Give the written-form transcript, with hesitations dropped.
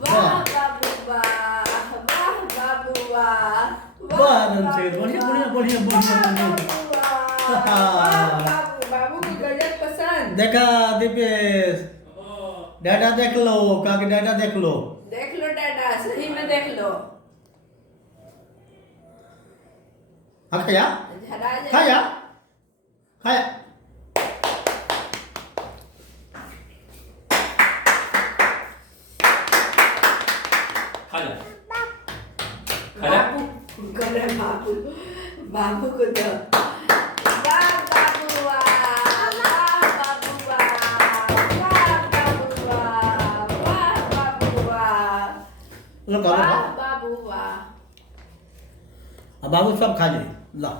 वाह बाबू वाह, वाह बाबू वाह, वाह रणशेर, बढ़िया बढ़िया बढ़िया बढ़िया बढ़िया। बाबू बाबू को गजक पसंद। देखा दीपेश, डाटा देख लो, काके डाटा देख लो। देख लो डाटा, सही में देख लो। हाँ खाया, झड़ा जाए। खाया, खाया। खाया खाया बाबू करे बाबू, बाबू को दो। वाह बाबू वाह, वाह बाबू वाह, वाह बाबू वाह, वाह बाबू वाह, लो खा लो वाह खा। बाबू वाह। अब बाबू सब खा ले, ला।